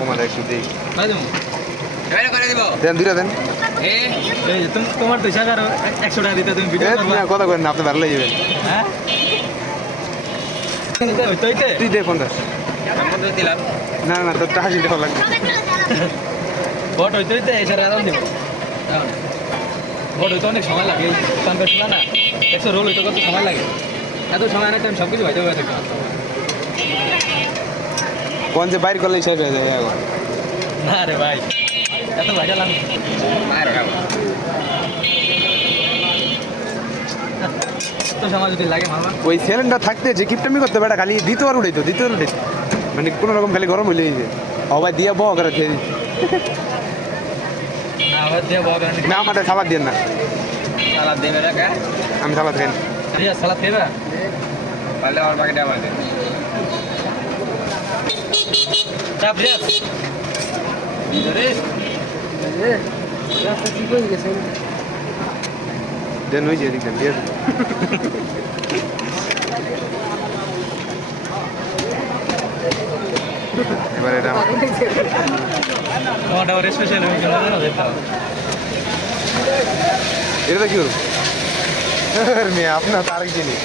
তোমাদের একটু দিই ভাই তুমি দেন দুইটা দেন এই তোমার তো টাকা 100 টাকা দিতে তুমি ভিডিও করবা কথা করেন না আপনি ভালো লাগবে হ্যাঁ হইতে তুই দে 50 দিলাম না না তোর টাকা দিতে ভালো লাগবে ভোট হইতে এসে রাজন দিব ভোট হইতে অনেক সময় লাগে কানবে শোনা না 100 রোল হইতে কত সময় লাগে এত সময় না টাইম সব কিছু হইতে হবে কোন যে বাইর করলে শেষ হয়ে যাবে এখন না রে ভাই এত ভাইরাল আমি তো সময় যদি লাগে মামা ওই সিলিন্ডার থাকতে যে কিপটামি করতে বেটা খালি দ্বিতীয়বার উঠাইতো মানে কোনো রকম খালি গরম হইলে গেছে হবাই দিয়ে বহ করে খেয়ে দিই আবার দিয়ে বাবা না আমাদের সালাদ দিয়ে না সালাদ দেবে রে কা আমি সালাদ খাই রিয়া সালাদ দেবে তাহলে আর বাকিটা আমাদের চাপ রিয়াস রে রাস্তা ঠিক হয়ে গেছে দেন ওই যে এদিক দেন দিয়ে এবার এটা তোমারটা ওর স্পেশাল এটা কি করবো মেয়ে আপনার তার জিনিস